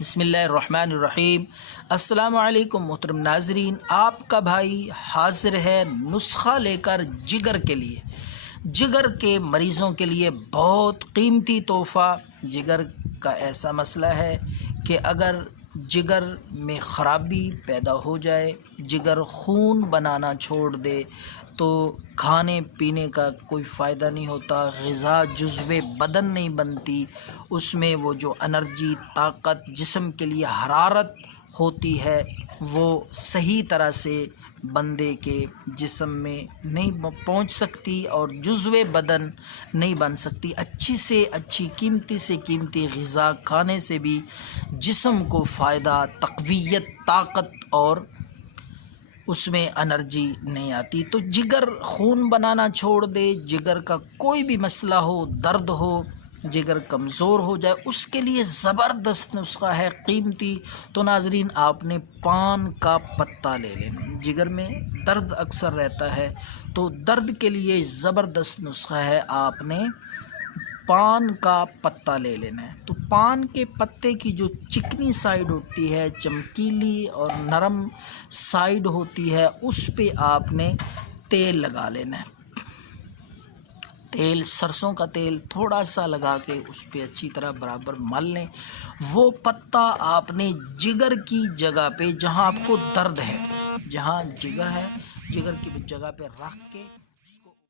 بسم اللہ الرحمن الرحیم۔ السلام علیکم محترم ناظرین، آپ کا بھائی حاضر ہے نسخہ لے کر جگر کے لیے، جگر کے مریضوں کے لیے بہت قیمتی تحفہ۔ جگر کا ایسا مسئلہ ہے کہ اگر جگر میں خرابی پیدا ہو جائے، جگر خون بنانا چھوڑ دے تو کھانے پینے کا کوئی فائدہ نہیں ہوتا، غذا جزو بدن نہیں بنتی، اس میں وہ جو انرجی، طاقت، جسم کے لیے حرارت ہوتی ہے وہ صحیح طرح سے بندے کے جسم میں نہیں پہنچ سکتی اور جزو بدن نہیں بن سکتی۔ اچھی سے اچھی، قیمتی سے قیمتی غذا کھانے سے بھی جسم کو فائدہ، تقویت، طاقت اور اس میں انرجی نہیں آتی۔ تو جگر خون بنانا چھوڑ دے، جگر کا کوئی بھی مسئلہ ہو، درد ہو، جگر کمزور ہو جائے، اس کے لیے زبردست نسخہ ہے، قیمتی۔ تو ناظرین، آپ نے پان کا پتا لے لینا۔ جگر میں درد اکثر رہتا ہے تو درد کے لیے زبردست نسخہ ہے، آپ نے پان کا پتا لے لینا ہے۔ تو پان کے پتے کی جو چکنی سائیڈ ہوتی ہے، چمکیلی اور نرم سائیڈ ہوتی ہے، اس پہ آپ نے تیل لگا لینا ہے۔ تیل، سرسوں کا تیل تھوڑا سا لگا کے اس پہ اچھی طرح برابر مل لیں۔ وہ پتا آپ نے جگر کی جگہ پہ، جہاں آپ کو درد ہے، جہاں جگر ہے، جگر کی جگہ پہ رکھ کے